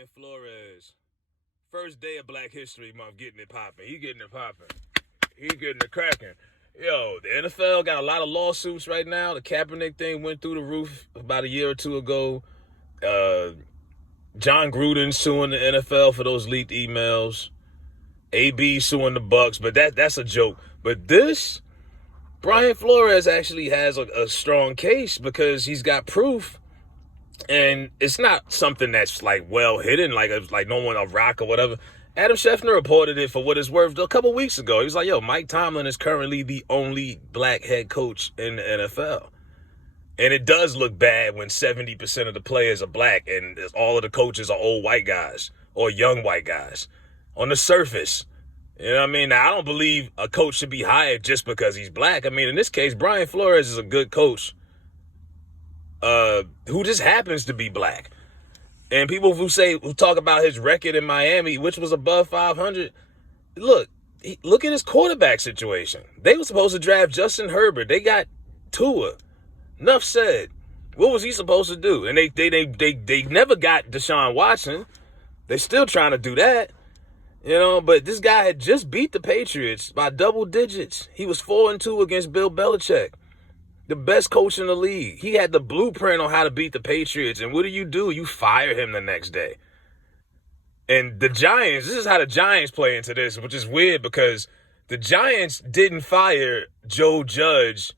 Brian Flores. First day of Black History Month, getting it popping. He getting it popping. He getting it cracking. Yo, the NFL got a lot of lawsuits right now. The Kaepernick thing went through the roof about a year or two ago. John Gruden suing the NFL for those leaked emails. AB suing the Bucks, but that's a joke. But this, Brian Flores actually has a strong case because he's got proof. And it's not something that's like well hidden, like no one a rock or whatever. Adam Schefter reported it for what it's worth a couple weeks ago. He was like, yo, Mike Tomlin is currently the only black head coach in the NFL. And it does look bad when 70% of the players are black and all of the coaches are old white guys or young white guys on the surface. You know what I mean? Now, I don't believe a coach should be hired just because he's black. I mean, in this case, Brian Flores is a good coach who just happens to be black. And people who talk about his record in Miami, which was above 500, look at his quarterback situation. They were supposed to draft Justin Herbert. They got Tua. Enough said. What was he supposed to do? And they never got Deshaun Watson. They still trying to do that. You know, but this guy had just beat the Patriots by double digits. He was 4-2 against Bill Belichick, the best coach in the league. He had the blueprint on how to beat the Patriots. And what do? You fire him the next day. And the Giants, this is how the Giants play into this, which is weird because the Giants didn't fire Joe Judge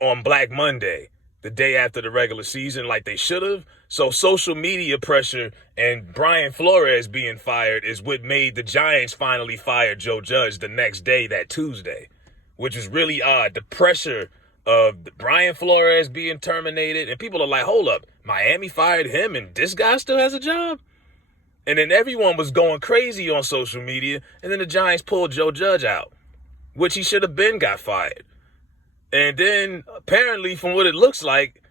on Black Monday, the day after the regular season, like they should have. So social media pressure and Brian Flores being fired is what made the Giants finally fire Joe Judge the next day, that Tuesday, which is really odd. The pressure of Brian Flores being terminated, and people are like, hold up, Miami fired him and this guy still has a job? And then everyone was going crazy on social media, and then the Giants pulled Joe Judge out, which he should have been got fired. And then apparently, from what it looks like,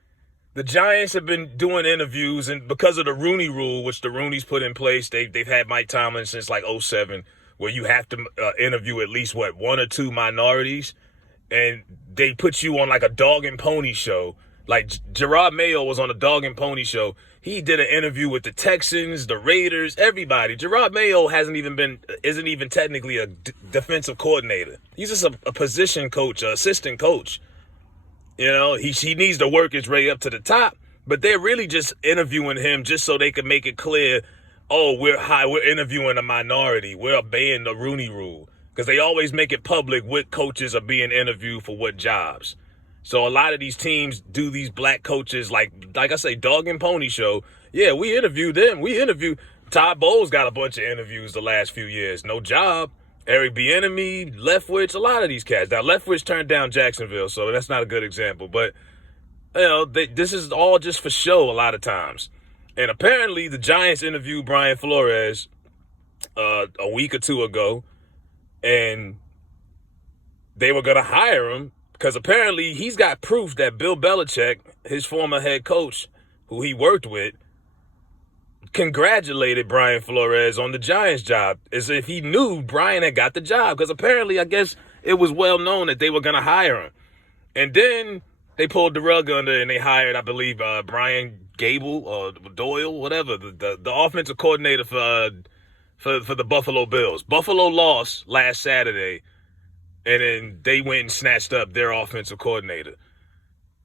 the Giants have been doing interviews, and because of the Rooney Rule, which the Rooneys put in place, they've had Mike Tomlin since like 2007, where you have to interview at least, one or two minorities. And they put you on like a dog and pony show. Like Gerard Mayo was on a dog and pony show. He did an interview with the Texans, the Raiders, everybody. Gerard Mayo isn't even technically a defensive coordinator. He's just a position coach, an assistant coach. You know, he needs to work his way up to the top, but they're really just interviewing him just so they can make it clear, oh, we're interviewing a minority. We're obeying the Rooney Rule. Because they always make it public what coaches are being interviewed for what jobs. So a lot of these teams do these black coaches, like I say, dog and pony show. Yeah, we interviewed them. Todd Bowles got a bunch of interviews the last few years. No job. Eric Bieniemy, Leftwich, a lot of these cats. Now, Leftwich turned down Jacksonville, so that's not a good example. But, you know, this is all just for show a lot of times. And apparently the Giants interviewed Brian Flores a week or two ago. And they were going to hire him because apparently he's got proof that Bill Belichick, his former head coach, who he worked with, congratulated Brian Flores on the Giants job as if he knew Brian had got the job. Because apparently, I guess it was well known that they were going to hire him. And then they pulled the rug under and they hired, I believe, Brian Gable or Doyle, whatever, the offensive coordinator for the Buffalo Bills. Buffalo lost last Saturday, and then they went and snatched up their offensive coordinator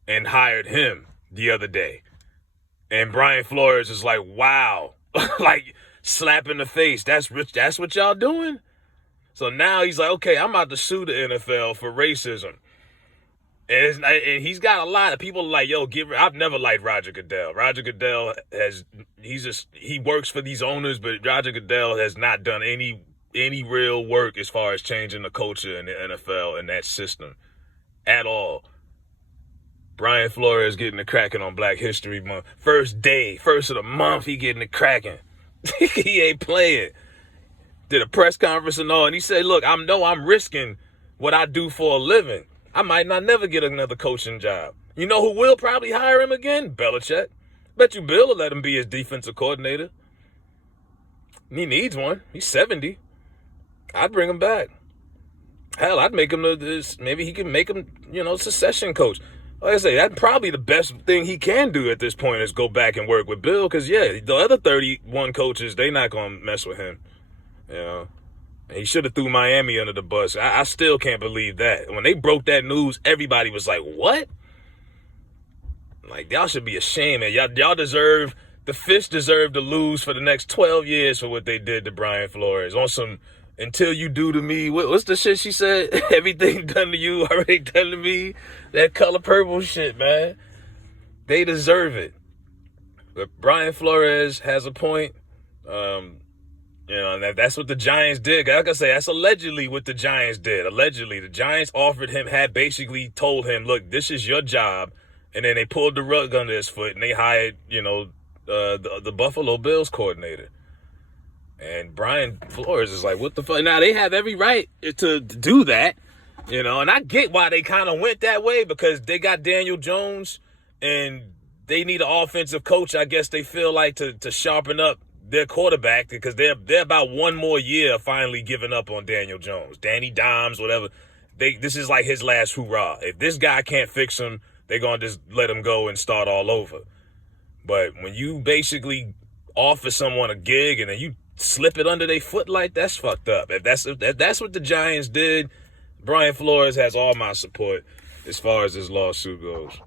and hired him the other day. And Brian Flores is like, wow, like slap in the face. That's what y'all doing? So now he's like, okay, I'm about to sue the NFL for racism. And he's got a lot of people like, yo, I've never liked Roger Goodell. Roger Goodell he works for these owners, but Roger Goodell has not done any real work as far as changing the culture in the NFL and that system at all. Brian Flores getting the cracking on Black History Month. First of the month, he getting the cracking. He ain't playing. Did a press conference and all, and he said, look, I'm risking what I do for a living. I might not never get another coaching job. You know who will probably hire him again? Belichick. Bet you Bill will let him be his defensive coordinator. He needs one. He's 70. I'd bring him back. Hell, I'd make him maybe he can make him, succession coach. like I say, that's probably the best thing he can do at this point is go back and work with Bill. Because, yeah, the other 31 coaches, they not going to mess with him. You know? And he should have threw Miami under the bus. I still can't believe that. When they broke that news, everybody was like, what? Like, y'all should be ashamed, man. Y'all deserve, the Fish deserve to lose for the next 12 years for what they did to Brian Flores. On some, until you do to me, what's the shit she said? Everything done to you, already done to me. That Color Purple shit, man. They deserve it. But Brian Flores has a point. You know, and that's what the Giants did. Like I say, that's allegedly what the Giants did. Allegedly, the Giants offered him, had basically told him, look, this is your job. And then they pulled the rug under his foot and they hired, you know, the Buffalo Bills coordinator. And Brian Flores is like, what the fuck? Now, they have every right to do that, you know, and I get why they kind of went that way because they got Daniel Jones and they need an offensive coach, I guess they feel like, to sharpen up their quarterback because they're about one more year of finally giving up on Daniel Jones. Danny Dimes, whatever. This is like his last hoorah. If this guy can't fix him, they're going to just let him go and start all over. But when you basically offer someone a gig and then you slip it under their foot like that's fucked up. If that's what the Giants did, Brian Flores has all my support as far as this lawsuit goes.